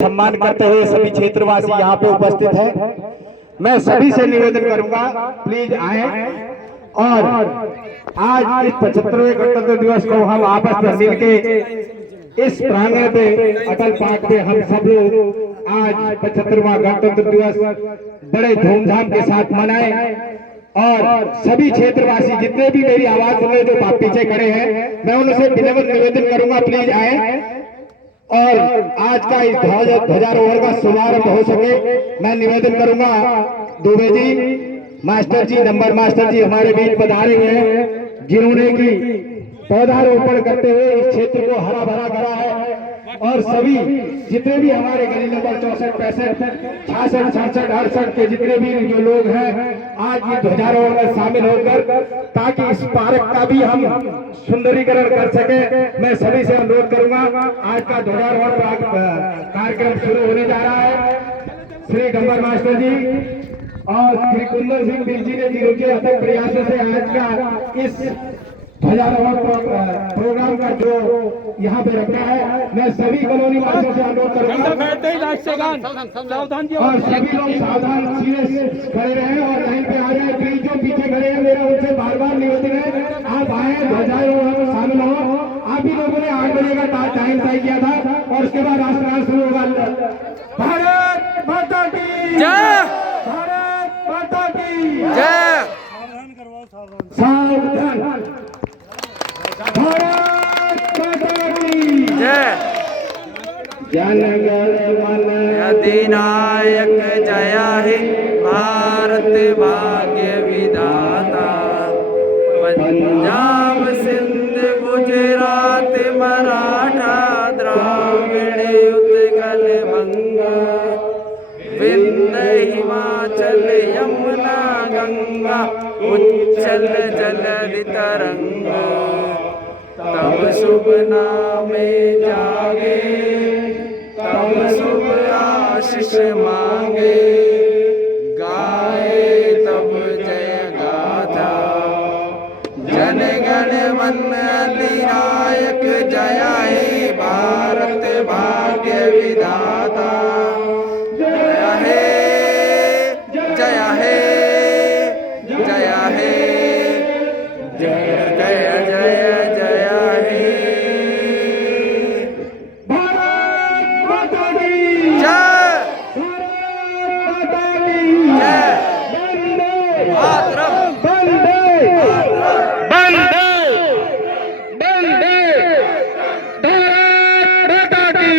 सम्मान करते हुए सभी क्षेत्रवासी यहाँ पे उपस्थित हैं। मैं सभी से निवेदन करूंगा प्लीज आए और आज इस 75वें गणतंत्र दिवस को हम आपस में मिलके इस प्रांगण पे अटल पार्क पे हम सब लोग आज 75वां गणतंत्र दिवस बड़े धूमधाम के साथ मनाएं और सभी क्षेत्रवासी जितने भी मेरी आवाज सुन रहे जो पीछे खड़े हैं मैं उनसे विनम्र निवेदन करूंगा प्लीज आए और आज का इस ध्वजारोहण का शुभारंभ हो सके मैं निवेदन करूंगा दुबे जी मास्टर जी नंबर मास्टर जी हमारे बीच पधारे हुए हैं जिन्होंने की पौधारोपण करते हुए इस क्षेत्र को हरा भरा करा है और सभी जितने भी हमारे गली नंबर 64, 65, 66, 67, 68 के जितने भी जो लोग हैं आज ये ध्वजारोहण में शामिल होकर ताकि इस पार्क का भी हम सुंदरीकरण कर सके मैं सभी से अनुरोध करूंगा। आज का ध्वजारोहण कार्यक्रम शुरू होने जा रहा है। श्री डंबर मास्टर जी और श्री कुंदन सिंह बिल जी ने जिनके अथक प्रयासों से आज का इस ध्वजारोहण प्रोग्राम का जो यहाँ पे रखा है मैं सभी कॉलोनी वासियों से अनुरोध करूंगा और सभी लोग सावधान सीधे खड़े रहे और लाइन पे आ जाए। प्लीज जो पीछे खड़े हैं मेरा उनसे बार बार निवेदन है आप आए ध्वजारोहण में शामिल हो। आप ही लोगों ने 8 बजे का टाइम तय किया था और उसके बाद राष्ट्रगान शुरू होगा। भारत माता की जय, भारत माता की जय। सावधान भारत माता की जय। जन गण मन अधिनायक जय हे भारत भाग्य विधाता पंजाब सिंध गुजरात मराठा द्राविड़ उत्कल बंगा विंध्य हिमाचल यमुना गंगा उच्चल जलधि तरंगा तब शुभ नामे जागे तब शुभ आशीष मांगे गाए तब जय गाथा जन गण मन अधिनायक जय हे भारत भाग्य विधाता जय हे जय हे जय हे जय जय जय जय हे भारत माता की जय भारत माता की जय वंदे मातरम वंदे वंदे वंदे भारत माता की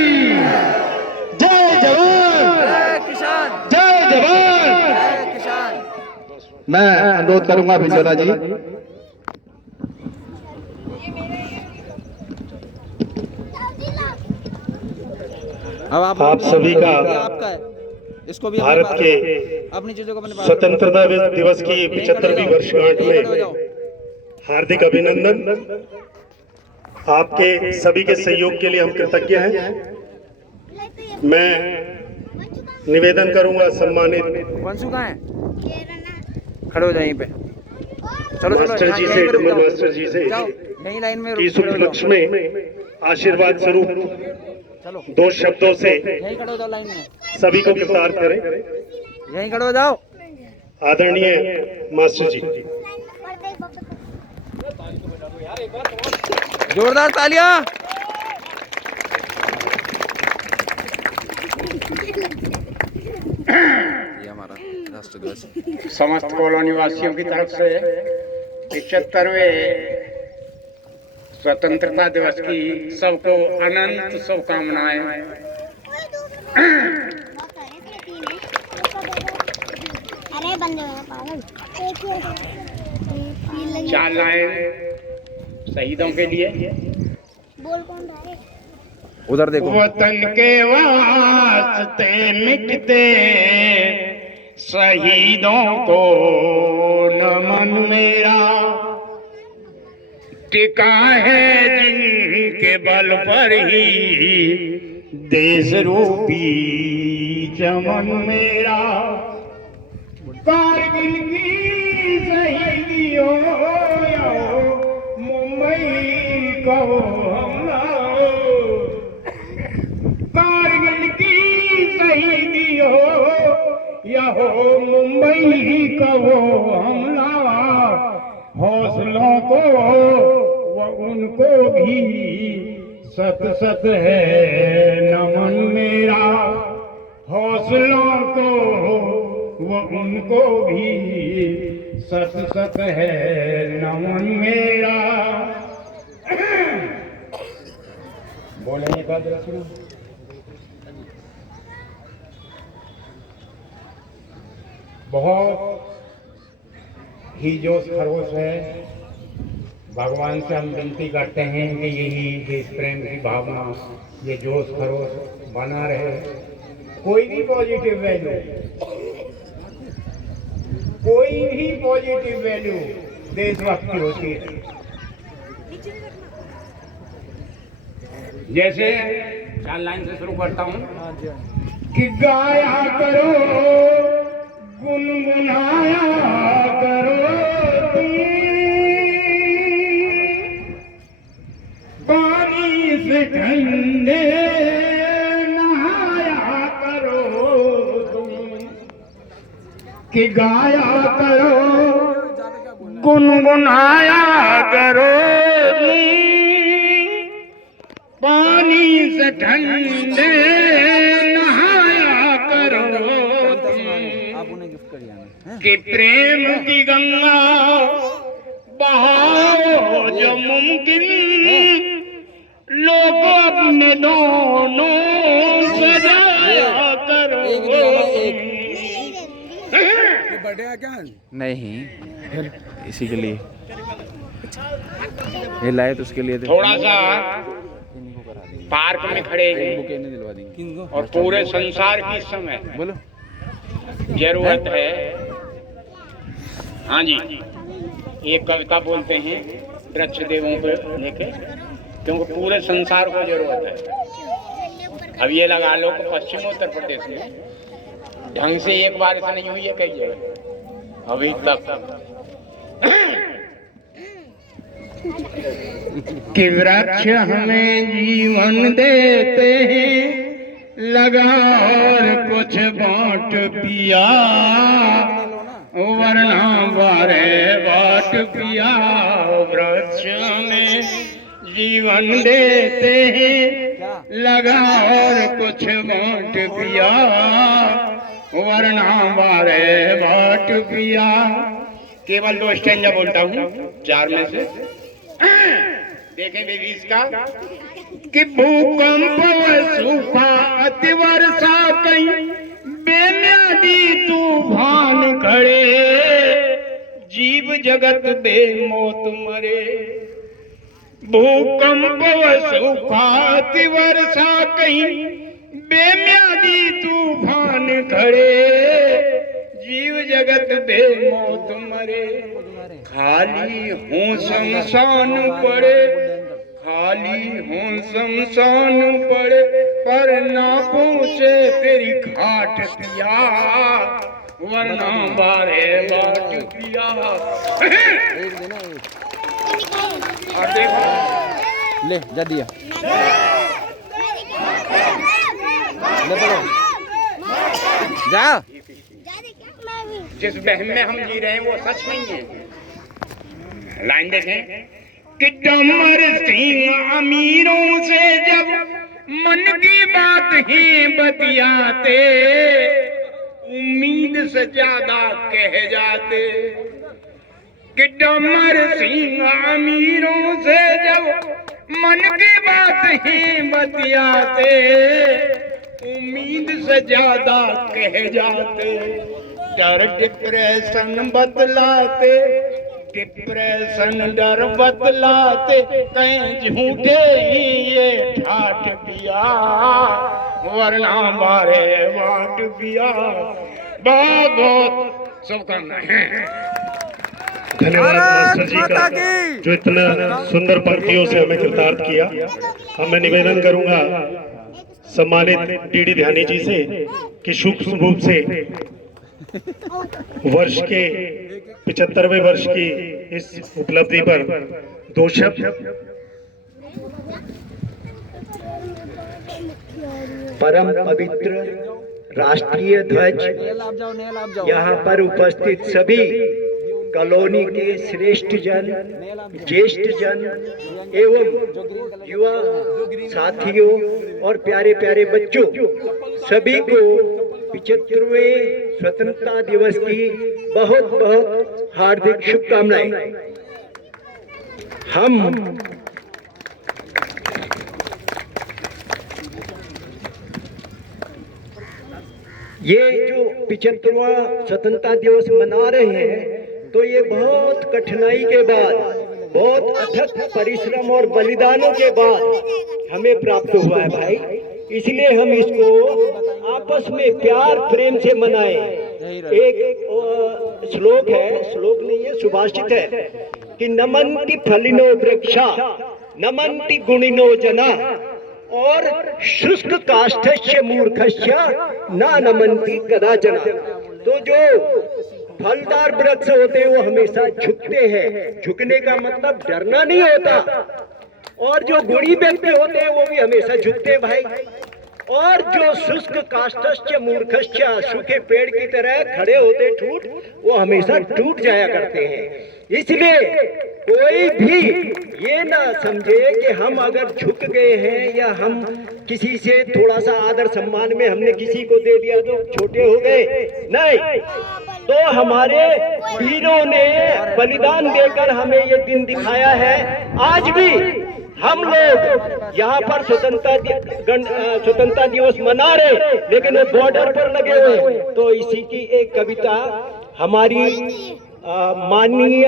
जय जवान जय किसान जय जवान। जय किसान। मैं अनुरोध करूंगा भिंजोला जी अब आप सभी का आपका है इसको भी भारत के अपनी चीजों को अपने स्वतंत्रता दिवस की 75वीं वर्षगांठ में हार्दिक अभिनंदन। आपके सभी के सहयोग के लिए हम कृतज्ञ हैं। मैं निवेदन करूंगा सम्मानित वंशु कहाँ है खड़े हो जाए यहीं पे चलो मास्टर जी से डंबर मास्टर जी से यहीं लाइन में इस उपलक्ष्य में आशीर्वाद स्वरूप चलो 2 शब्दों से यहीं खड़े हो जाओ लाइन में सभी को कृतार्थ करें। यहीं खड़े हो जाओ आदरणीय मास्टर जी जोरदार तालियां। ये हमारा राष्ट्र ध्वज समस्त कॉलोनी वासियों की तरफ से 75वें स्वतंत्रता दिवस की सबको अनंत शुभकामनाएं। अरे बंदे पागल 4 लाइन शहीदों के लिए। बोल कौन रहा है उधर देखो। वतन के वास्ते मिटते शहीदों को नमन मेरा टिका है जिनके बल पर ही देश रूपी चमन मेरा। कारगिल की शहीदियों मुंबई को हमला कारगिल की वो उनको भी सत सत है नमन मेरा, हौसलों को वो उनको भी सत सत है नमन मेरा। बोलेंगे का दरअसल बहुत ही जोश खरोश है। भगवान से हम विनती करते हैं कि यही देश प्रेम की भावना, ये जोश खरोश बना रहे। कोई भी पॉजिटिव वैल्यू, कोई भी पॉजिटिव वैल्यू देशभक्ति होती है। जैसे 4 लाइन से शुरू करता हूँ कि गाया करो गुनगुनाया करो तुम, पानी से ठंडे नहाया करो तुम, कि गाया करो गुनगुनाया करो तुम, पानी से ठंडे नहाया करो तुम, कि प्रेम की गंगा बहाओ जो मुमकिन, लोग अपने दोनों सजाया करो। नहीं, इसी के लिए ये लाए तो उसके लिए थोड़ा सा पार्क में खड़े हैं और पूरे संसार की समय बोलो जरूरत है। हाँ जी, एक कविता बोलते हैं वृक्ष देवों पे लेके, क्योंकि पूरे संसार को जरूरत है। अब ये लगा लो कि पश्चिम उत्तर प्रदेश में ढंग से एक बारिश नहीं हुई है कई जगह अभी तक। कि वृक्ष हमें जीवन देते हैं, लगा और कुछ बांट पिया, वरना बारे बाट पिया। वृक्ष हमें जीवन देते हैं, लगा और कुछ बांट पिया, वरना बारे बाट पिया। केवल 2 स्टैंजा बोलता हूँ 4 में से। देखें बेबी इसका कि भूकंप सूखा अति वर्षा कहीं, बेम्यादी तूफान खड़े, जीव जगत बेमौत मरे। भूकंप सूखा अति वर्षा कहीं, बेम्यादी तूफान खड़े, जीव जगत बेमौत मरे। खाली हूँ शमशान पड़े, खाली हूँ शमशान पड़े, पर ना पहुँचे तेरी घाट पिया, वरना बारे बाट पिया। और देखो ले जा दिया ले पकड़ो जा। जिस बहम में हम जी रहे हैं वो सच नहीं है। लाइन देखें कि डमर सिंह अमीरों से जब मन की बात ही बतियाते, उम्मीद से ज्यादा कह जाते। कि डमर सिंह अमीरों से जब मन की बात ही बतियाते, उम्मीद से ज्यादा कह जाते। डर डिप्रेशन बतलाते, डिप्रेशन डर बतलाते, कहीं झूठे ही ये ठाठ पिया, वरना मारे वाट पिया। बहुत बहुत शुभकामनाएं हैं। धन्यवाद मास्टर जी का, जो इतना सुंदर पंक्तियों से हमें कृतार्थ किया। अब मैं निवेदन करूंगा सम्मानित डीडी ध्यानी जी से कि शुभ रूप से वर्ष के 75वें वर्ष की इस उपलब्धि पर 2 शब्द। परम पवित्र राष्ट्रीय ध्वज यहाँ पर उपस्थित सभी कॉलोनी के श्रेष्ठ जन, ज्येष्ठ जन एवं युवा साथियों और प्यारे प्यारे बच्चों, सभी को 75वें स्वतंत्रता दिवस की बहुत बहुत हार्दिक शुभकामनाएं। हम ये जो 75वां स्वतंत्रता दिवस मना रहे हैं, तो ये बहुत कठिनाई के बाद, बहुत अथक परिश्रम और बलिदानों के बाद हमें प्राप्त हुआ है भाई। इसलिए हम इसको आपस में प्यार प्रेम से मनाएं। एक श्लोक है, श्लोक नहीं है, सुभाषित है कि नमन्ति फलिनो वृक्षा नमन्ति गुणिनो जना और शुष्क काष्ठस्य मूर्खस्य न नमन्ति कदाचन। तो जो फलदार वृक्ष होते हैं वो हमेशा झुकते हैं, झुकने का मतलब डरना नहीं होता, और जो गुणी व्यक्ति होते हैं वो भी हमेशा झुकते हैं भाई। और जो शुष्क काष्ठस्य मूर्खस्य, सूखे पेड़ की तरह खड़े होते ठूट, वो हमेशा टूट जाया करते हैं। इसलिए कोई भी ये ना समझे कि हम अगर झुक गए हैं या हम किसी से थोड़ा सा आदर सम्मान में हमने किसी को दे दिया तो छोटे हो गए, नहीं। तो हमारे वीरों ने बलिदान देकर हमें ये दिन दिखाया है। आज भी हम लोग यहाँ पर स्वतंत्रता दिवस मना रहे, लेकिन वो बॉर्डर पर लगे हुए। तो इसी की एक कविता हमारी माननीय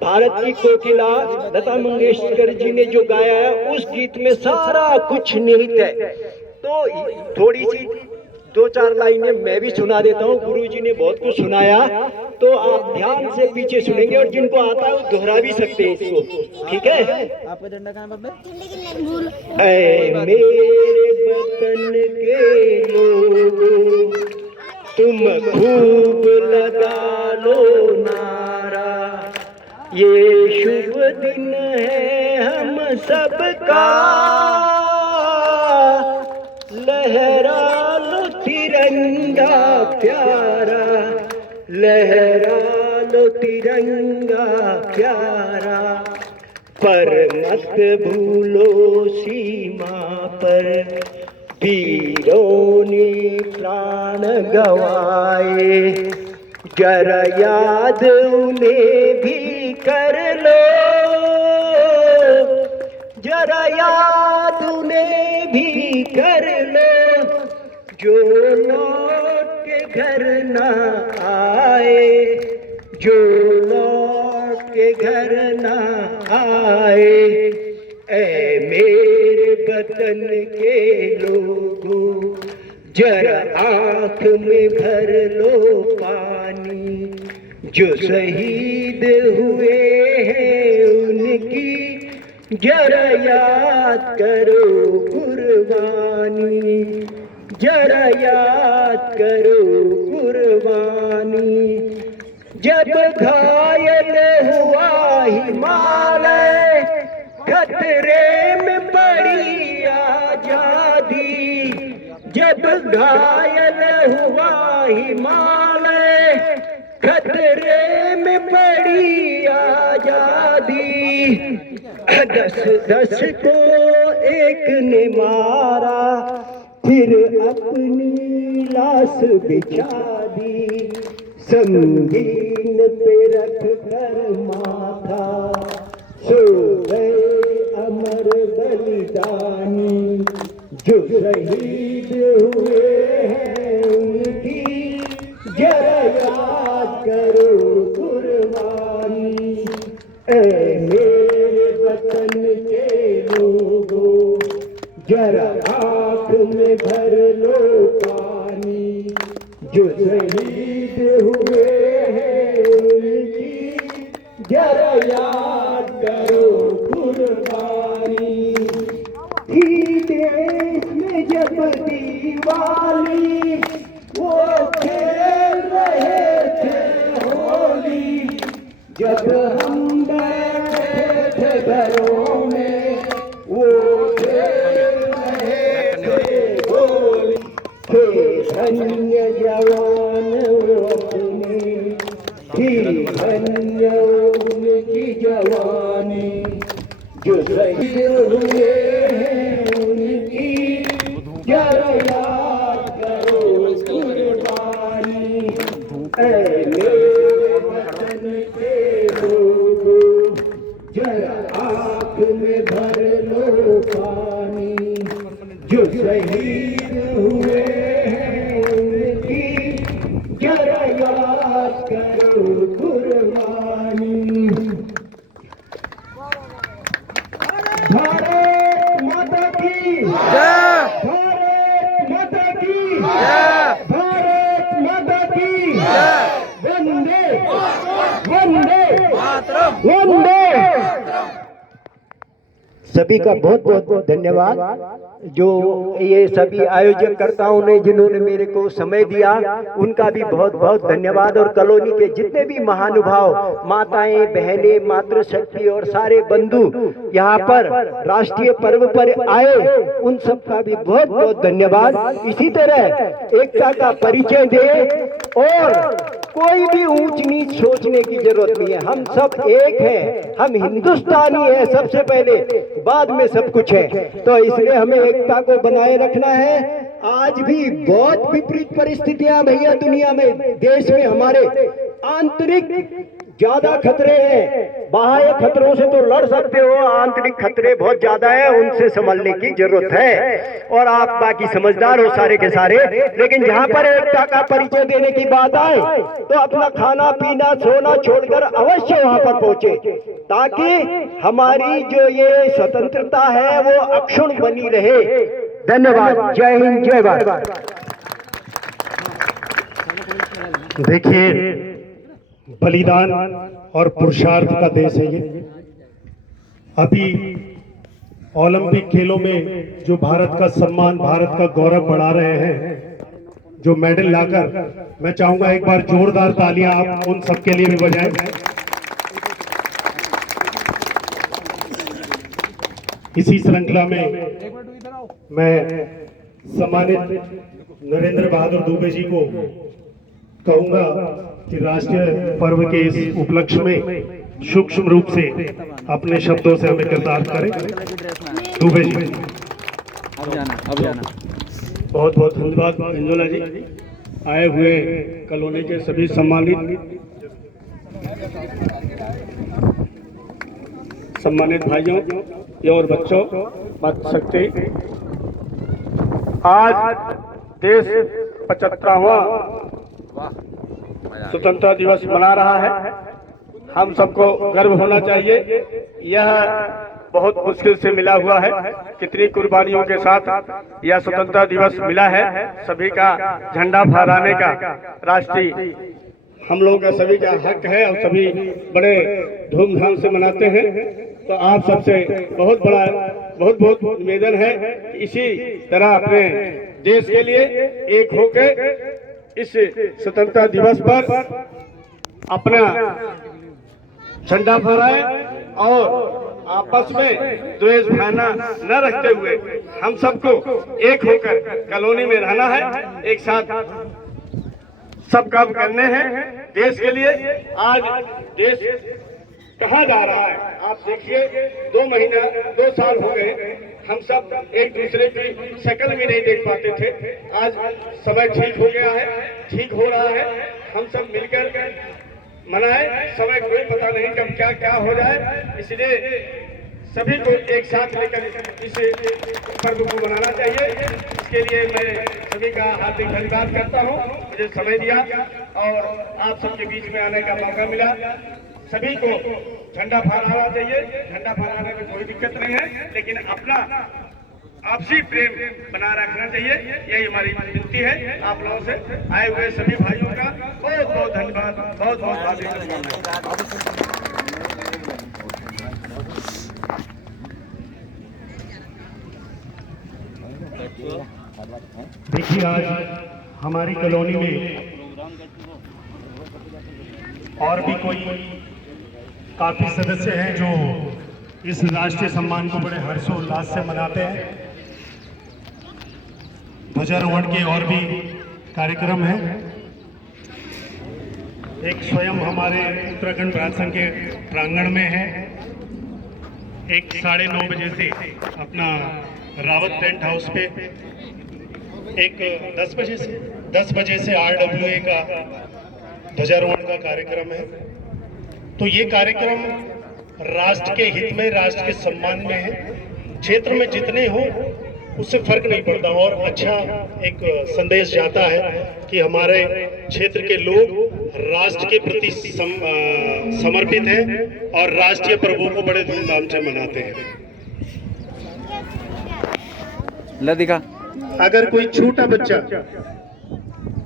भारत की कोकिला लता मंगेशकर जी ने जो गाया है, उस गीत में सारा कुछ निहित है। तो थोड़ी सी 2-4 लाइनें मैं भी सुना देता हूँ। गुरु जी ने बहुत कुछ सुनाया, तो आप ध्यान से पीछे सुनेंगे, और जिनको आता है वो दोहरा भी सकते हैं इसको, ठीक है। आपका झंडा कहाँ है बाबा? ऐ मेरे वतन के लोगों, तुम खूब लगा लो नारा, ये शुभ दिन है हम सबका, लहरा लो तिरंगा प्यारा, लहरा लो तिरंगा प्यारा, पर मत भूलो सीमा पर वीरों ने प्राण गवाए, जरा याद उन्हें भी कर लो, जरा याद उन्हें भी कर लो, जो लौट के घर न आए, जो लौट के घर न आए। ऐ मेरे वतन के लोगों, जरा आँख में भर लो पानी, जो शहीद हुए हैं उनकी जरा याद करो कुर्बानी, जरा याद करो कुर्बानी। जब घायल हुआ हिमालय, खतरे में पड़ी आजादी, जब घायल हुआ हिमालय, खतरे में पड़ी आजादी। 10-10 को एक ने मारा, फिर अपनी लाश बिछा दी, संगीन पे रख कर माथा, सो गए अमर बलिदानी, जो शहीद हुए हैं उनकी जरा याद करो कुर्बानी। ऐ मेरे वतन के लोगों, जरा आँख में भर लो पानी, जो शहीद हुए हैं उनकी जरा याद करो कुर्बानी। थी देश में जब दिवाली, वो खेल रहे थे होली, जब हम बैठे थे घरों में, वो खेल रहे थे होली। थे धन्य जवान वो अपने, धन्य उनकी जवानी जो शहीद हुए हैं उनकी जरा याद करो कुर्बानी। ऐ मेरे वतन के लोगों जरा आँख में भर लो पानी जो शहीद हुए हैं उनकी जरा याद करो कुर्बानी। भारत माता की जय, भारत माता की जय, भारत माता की जय, वंदे वंदे मातरम। वंदे। सभी का बहुत बहुत धन्यवाद। जो ये सभी आयोजकर्ताओं ने जिन्होंने मेरे को समय दिया उनका भी बहुत बहुत धन्यवाद। और कॉलोनी के जितने भी महानुभाव, माताएं, बहनें, मातृशक्ति और सारे बंधु यहाँ पर राष्ट्रीय पर्व पर आए, उन सब का भी बहुत बहुत धन्यवाद। इसी तरह एकता का परिचय दे और कोई भी ऊंच नीच सोचने की जरूरत नहीं है। हम सब एक हैं, हम हिंदुस्तानी हैं सबसे पहले, बाद में सब कुछ है। तो इसलिए हमें एकता को बनाए रखना है। आज भी बहुत विपरीत परिस्थितियां भैया दुनिया में, देश में हमारे आंतरिक ज्यादा खतरे हैं। बाह्य खतरों से तो लड़ सकते हो, आंतरिक खतरे बहुत ज्यादा है, उनसे संभलने की जरूरत है। और आप बाकी समझदार हो सारे के सारे, लेकिन जहाँ पर एकता का परिचय देने की बात आए तो अपना खाना पीना सोना छोड़कर अवश्य वहाँ पर पहुँचे, ताकि हमारी जो ये स्वतंत्रता है वो अक्षुण्ण बनी रहे। धन्यवाद। जय हिंद, जय भारत। देखिए, बलिदान और पुरुषार्थ का देश है ये। अभी ओलंपिक खेलों में जो भारत का सम्मान, भारत का गौरव बढ़ा रहे हैं, जो मेडल लाकर, मैं चाहूंगा एक बार जोरदार तालियां आप उन सबके लिए भी बजाएं। इसी श्रृंखला में मैं सम्मानित नरेंद्र बहादुर दुबे जी को कहूंगा कि राष्ट्रीय पर्व के इस उपलक्ष्य में सूक्ष्म रूप से अपने शब्दों से हमें कृतार्थ करें। दुबे जी, अब जाना। बहुत बहुत धन्यवाद। इंदुला जी, आए हुए कॉलोनी के सभी सम्मानित भाइयों और बच्चों, मातृशक्ति, आज देश 75वां स्वतंत्रता दिवस मना रहा है। हम सबको गर्व होना चाहिए। यह बहुत मुश्किल से मिला हुआ है, कितनी कुर्बानियों के साथ यह स्वतंत्रता दिवस मिला है। सभी का झंडा फहराने का राष्ट्रीय हम लोगों का सभी का हक है और सभी बड़े धूमधाम से मनाते हैं। तो आप सबसे बहुत बहुत निवेदन है कि इसी तरह अपने देश के लिए एक होकर इस स्वतंत्रता दिवस पर अपना झंडा फहराएं और आपस में द्वेष भावना न रखते हुए हम सबको एक होकर कॉलोनी में रहना है, एक साथ सब काम करने हैं देश के लिए। आज देश कहाँ जा रहा है आप देखिए, 2 साल हो गए, हम सब एक दूसरे की शक्ल भी नहीं देख पाते थे। आज समय ठीक हो गया है, ठीक हो रहा है। हम सब मिलकर मनाए, समय कोई पता नहीं कब क्या क्या हो जाए, इसलिए सभी को एक साथ लेकर इस पर्व को मनाना चाहिए। इसके लिए मैं सभी का हार्दिक धन्यवाद करता हूँ, मुझे समय दिया और आप सबके बीच में आने का मौका मिला। सभी को झंडा फहराना चाहिए, झंडा फहराने में कोई दिक्कत नहीं है, लेकिन अपना आपसी प्रेम बना रखना चाहिए। यही हमारी विनती है आप लोगों से। आए हुए सभी भाइयों का बहुत बहुत धन्यवाद, बहुत बहुत हार्दिक शुभकामनाएं। देखिए, आज हमारी कॉलोनी में और भी कोई काफी सदस्य हैं जो इस राष्ट्रीय सम्मान को बड़े हर्षोल्लास से मनाते हैं। ध्वजारोहण के और भी कार्यक्रम हैं। एक स्वयं हमारे उत्तराखंड राज्य संघ के प्रांगण में है। एक 9:30 बजे से अपना रावत टेंट हाउस पे एक 10 बजे से RWA का ध्वजारोहण का कार्यक्रम है। तो ये कार्यक्रम राष्ट्र के हित में, राष्ट्र के सम्मान में है। क्षेत्र में जितने हो उससे फर्क नहीं पड़ता और अच्छा एक संदेश जाता है कि हमारे क्षेत्र के लोग राष्ट्र के प्रति समर्पित हैं और राष्ट्रीय पर्वों को बड़े धूमधाम से मनाते हैं। ला दिखा। अगर कोई छोटा बच्चा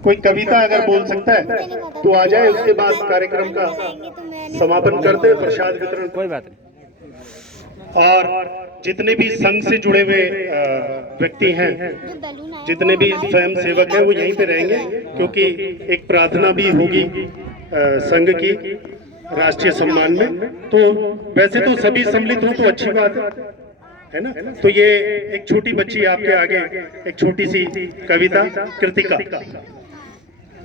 कोई कविता अगर बोल सकता है तो आ जाए, उसके बाद कार्यक्रम का समापन करते हैं, प्रसाद वितरण। कोई बात नहीं। और जितने भी संघ से जुड़े हुए व्यक्ति हैं, जितने भी स्वयं सेवक हैं वो यहीं पे रहेंगे, क्योंकि एक प्रार्थना भी होगी संघ की राष्ट्रीय सम्मान में। तो वैसे तो सभी सम्मिलित हो तो अच्छी बात है ना। तो ये एक छोटी बच्ची आपके आगे एक छोटी सी कविता, Kritika.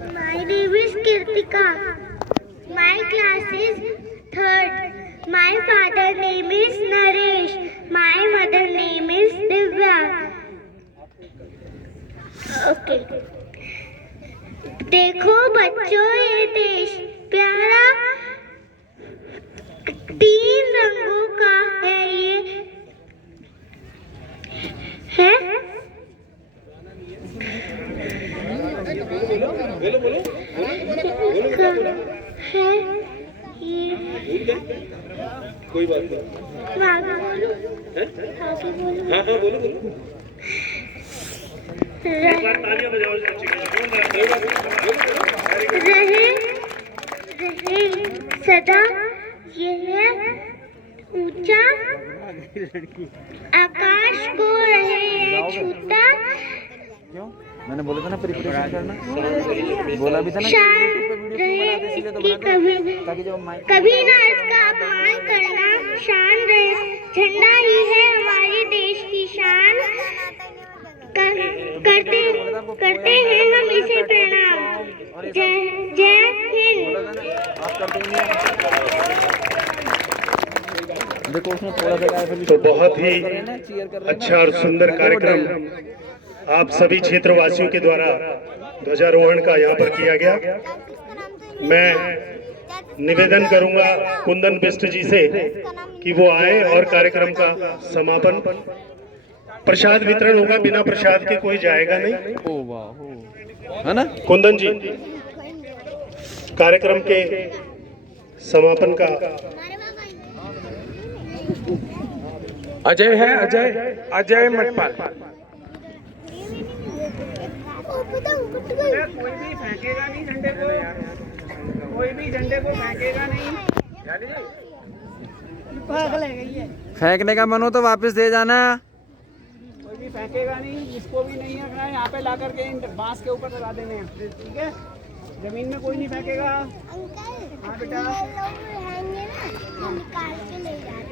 My name is Kirtika. My class is 3rd. My father name is Naresh. My mother name is Divya. Okay. देखो बच्चों ये देश प्यारा 3 रंगों का है, ये है कोई बात नहीं। हाँ बोलो। रहे सदा यह ऊंचा आकाश को रहे छूता। क्यों? मैंने बोला था ना प्रिपरेशन करना, बोला भी था ना रहे इसकी कभी ना इसका अपमान करना। शान रहे, झंडा ही है हमारे देश की शान। करते हैं हम इसे प्रणाम। जय हिंद। देखो उसमें थोड़ा सा तो बहुत ही अच्छा और सुंदर कार्यक्रम आप सभी क्षेत्रवासियों के द्वारा ध्वजारोहण का यहाँ पर किया गया। मैं निवेदन करूंगा कुंदन बिष्ट जी से कि वो आए और कार्यक्रम का समापन, प्रसाद वितरण होगा। बिना प्रसाद के कोई जाएगा नहीं। ओ वाह, है ना कुंदन जी, कार्यक्रम के समापन का। अजय है, अजय मटपाल। कोई भी फेंकेगा नहीं झंडे को, कोई भी झंडे को फेंकेगा नहीं। फेंकने का मन हो तो वापस दे जाना। कोई भी फेंकेगा नहीं, जिसको भी नहीं रखना है यहाँ पे ला करके इन बांस के ऊपर लगा देने हैं, ठीक है। जमीन में कोई नहीं फेंकेगा। हाँ बेटा,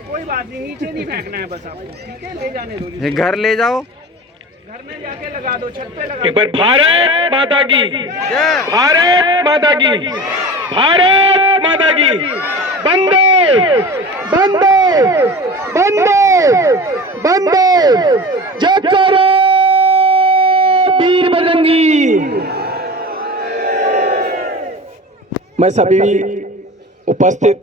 कोई बात नहीं, नीचे नहीं फेंकना है बस आपको, ठीक है। ले जाने दो, घर ले जाओ, घर में जाके लगा दो, छत पे लगा एक बार भारत माता की, भारत माता की, भारत माता की। बंदे बंदे बंदे बंदे जय करो वीर बजरंगी। मैं सभी उपस्थित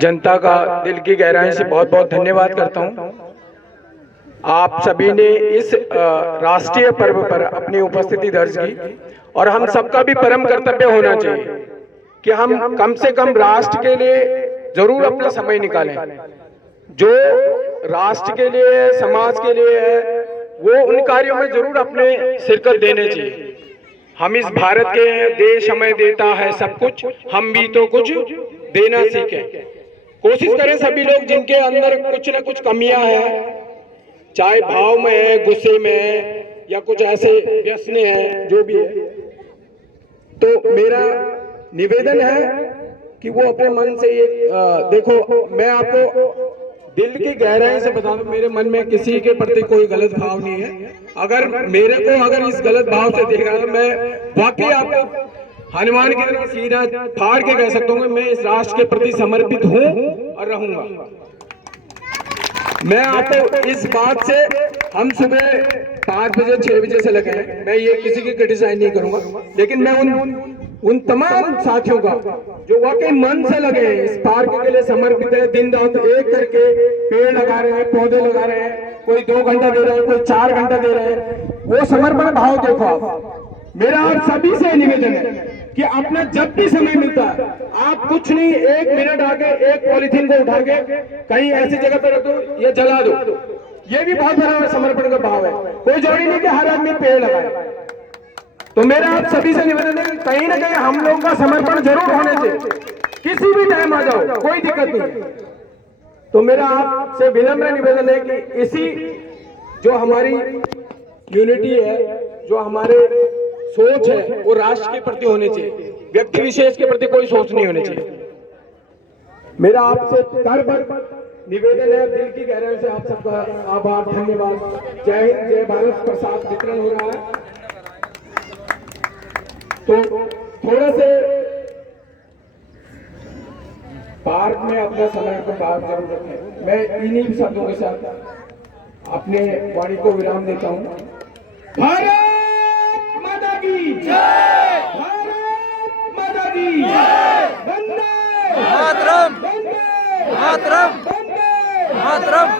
जनता का दिल की गहराई से बहुत बहुत धन्यवाद करता हूं। आप सभी ने इस राष्ट्रीय पर्व पर अपनी उपस्थिति दर्ज की और हम सबका भी परम कर्तव्य होना चाहिए कि हम कम से कम राष्ट्र के लिए जरूर अपना समय निकालें। जो राष्ट्र के लिए, समाज के लिए है, वो उन कार्यों में जरूर अपने शिरकत देने चाहिए। हम इस भारत के हैं, देश हमें देता है सब कुछ, हम भी तो कुछ देना सीखें। कोशिश करें सभी लोग जिनके अंदर कुछ न कुछ कमियां हैं, चाहे भाव में है, गुस्से में है या कुछ ऐसे व्यसने हैं, जो भी है, तो मेरा निवेदन है कि वो अपने मन से ये देखो, मैं आपको दिल की गहराई से बता दूं, मेरे मन में किसी के प्रति कोई गलत भाव नहीं है। अगर मेरे को अगर इस गलत भाव से देखा तो मैं वाकई आपको हनुमान की तरह सीना फाड़ के कह सकता हूँ कि मैं इस राष्ट्र के प्रति समर्पित हूँ और रहूंगा। मैं आपको इस बात से, हम सुबह 5 बजे 6 बजे से लगे हैं, मैं ये किसी की क्रिटिसाइज नहीं करूंगा, लेकिन मैं उन तमाम साथियों का जो वाकई मन से लगे हैं, इस पार्क के लिए समर्पित है, दिन रात एक करके पेड़ लगा रहे हैं, पौधे लगा रहे हैं, कोई 2 घंटा दे रहे हैं, कोई 4 घंटा दे रहे हैं, वो समर्पण भाव देखो आप। मेरा आप सभी से निवेदन है कि अपना जब भी समय मिलता है, आप कुछ नहीं 1 मिनट आके एक पॉलीथीन को उठा के कहीं ऐसी जगह पर रख दो या जला दो, ये भी बहुत बड़ा समर्पण का भाव है। कोई जरूरी नहीं कि हर आदमी पेड़ लगाए। तो मेरा आप सभी से निवेदन है कि कहीं ना कहीं हम लोगों का समर्पण जरूर होने चाहिए, किसी भी टाइम आ जाओ, कोई दिक्कत नहीं। तो मेरा आपसे विनम्र निवेदन है कि इसी जो हमारी यूनिटी है, जो हमारे सोच है, वो राष्ट्र के प्रति होनी चाहिए, व्यक्ति विशेष के प्रति कोई सोच नहीं होनी चाहिए। मेरा आपसे करबद्ध निवेदन है, दिल की गहराई से आप सबका आभार, धन्यवाद। जय हिंद, जय भारत। प्रसाद वितरण हो रहा है, तो थोड़ा से पार्क में अपना समय को पार जरूर रखें। मैं इन्हीं शब्दों के साथ अपने वाणी को विराम देता हूँ। भारत माता की जय, भारत माता की जय, वंदे मातरम, वंदे मातरम, वंदे मातरम।